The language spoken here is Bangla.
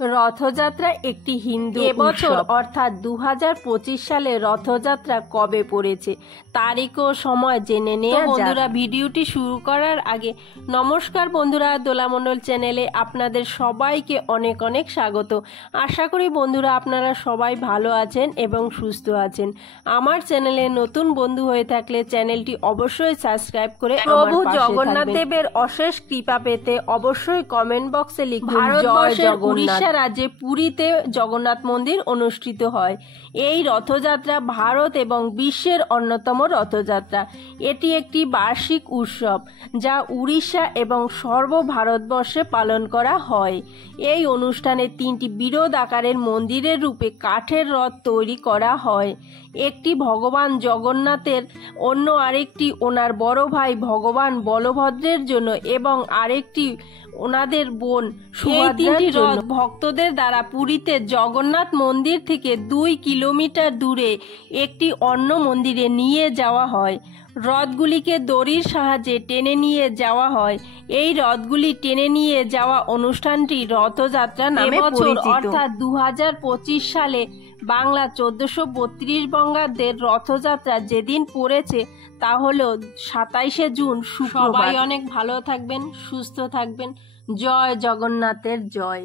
রথযাত্রা একটি হিন্দু এবছর অর্থাৎ 2025 সালে রথযাত্রা কবে পড়েছে তারিখ ও সময় জেনে নেওয়া যাক। বন্ধুরা, ভিডিওটি শুরু করার আগে নমস্কার বন্ধুরা, দোলা মণ্ডল চ্যানেলে আপনাদের সবাইকে অনেক অনেক স্বাগত। আশা করি বন্ধুরা আপনারা সবাই ভালো আছেন এবং সুস্থ আছেন। আমার চ্যানেলে নতুন বন্ধু হয়ে থাকলে চ্যানেলটি অবশ্যই সাবস্ক্রাইব করে প্রভু জগন্নাথ দেবের অশেষ কৃপা পেতে অবশ্যই কমেন্ট বক্সে লিখুন ভারতবর্ষের উড়িষ্যা রাজ্যে পুরীতে জগন্নাথ মন্দির অনুষ্ঠিত হয়। এই রথযাত্রা ভারত এবং বিশ্বের অন্যতম রথযাত্রা। এটি একটি বার্ষিক উৎসব যা উড়িষ্যা এবং সর্বভারতবর্ষে পালন করা হয়। এই অনুষ্ঠানে 3টি বৃহৎ আকারের মন্দিরের রূপে কাঠের রথ তৈরি করা হয়। একটি ভগবান জগন্নাথের, অন্য আরেকটি ওনার বড় ভাই ভগবান বলভদ্রের জন্য এবং আরেকটি ওনাদের বোন সুভদ্রার জন্য। ভক্তদের দ্বারা পুরীতে জগন্নাথ মন্দির থেকে 2 কিলোমিটার দূরে একটি অন্য মন্দিরে নিয়ে যাওয়া হয়। রথগুলিকে দড়ির সাহায্যে টেনে নিয়ে যাওয়া হয়। এই রথগুলি টেনে নিয়ে যাওয়া অনুষ্ঠানটি রথযাত্রা নামে পরিচিত। অর্থাৎ 2025 সালে বাংলা 1432 বঙ্গাব্দের রথযাত্রা যেদিন পড়েছে তা হলো 27শে জুন শুক্রবার। সবাই অনেক ভালো থাকবেন, সুস্থ থাকবেন। জয় জগন্নাথের জয়।